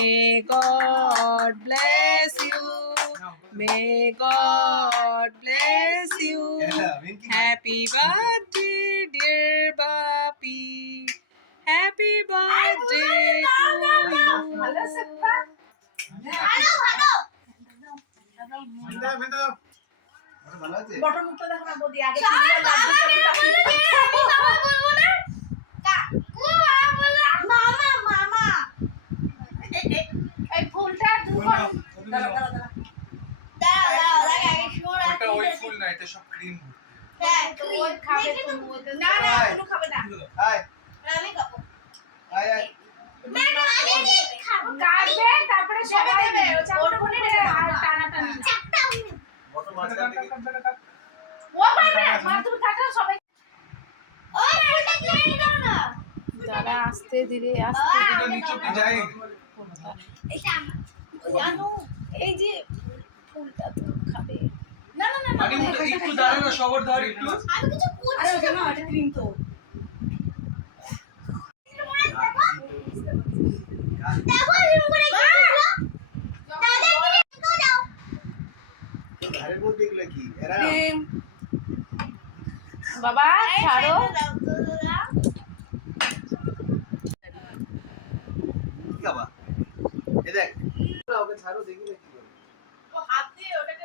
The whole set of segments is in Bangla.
May God bless you. May God bless you. Happy birthday, dear Bapi. Happy birthday to you. বটন মুখটা দেখো না বৌদি আগে কি দিয়ে লাড্ডু চাপি তারপরে এই ফুলটা দুটো দাঁড়া দাঁড়া দাঁড়া ওটা ওই ফুল না এটা সব ক্রিম তো ওই খাবে তুমি ওই তো- না না কোনো খাবে না। তারপরে সবাই দেবে কোনে টানা টানি ও পারবে মা তুমি সবাই দাদা আস্তে ধীরে আস্তে নিচে যায় এই যে ফুলটা তো খাবে। না না না মানে একটু দাঁড়া না সবার ধর একটু। আরে ওটা না। এটা ক্রিম তো। আরে বলতে এগুলো বাবা ছাড়ো। কি এ দেখ। ওকে ছাড়ো দেখি না কি করে ও হাত দিয়ে ওটাকে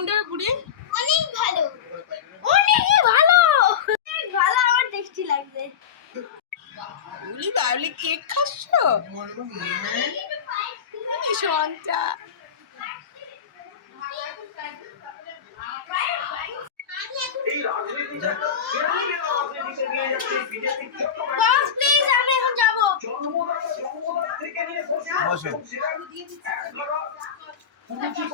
কেমন বুড়ি? অনেক ভালো। অনেকই ভালো। অনেক ভালো আমার টেস্টি লাগছে বুড়ি বাবলি কেক খাচ্ছ? কি সন্তা বস প্লিজ আমি এখন যাব। বসো থালাটা দাও কিছু না দিব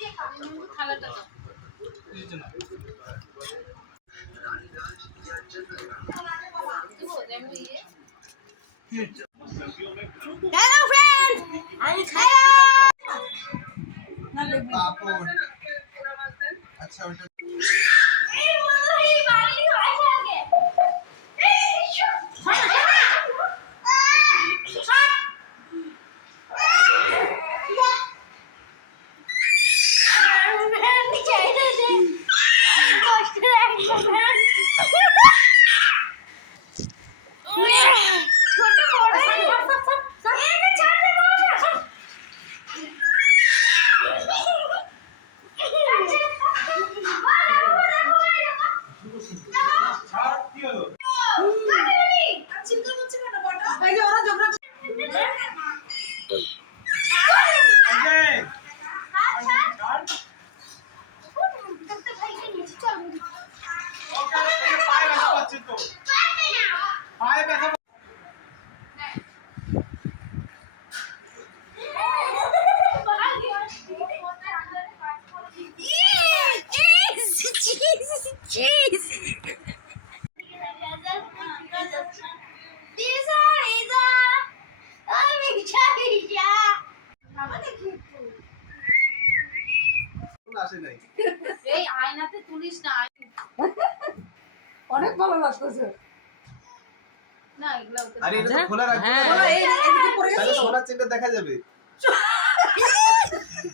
যেমন ইয়ে হ্যালো ফ্রেন্ড আমি খায়া পাপড়। আচ্ছা ওটা Come on, come on. আসে এই আয়নাতে তুলিস না অনেক ভালো লাগতেছে না এগুলো আরে এটা তো খোলা রাখবে। হ্যাঁ। না। এই এদিকে পড়ে তাহলে গেছে? সোনার চেনটা দেখা যাবে।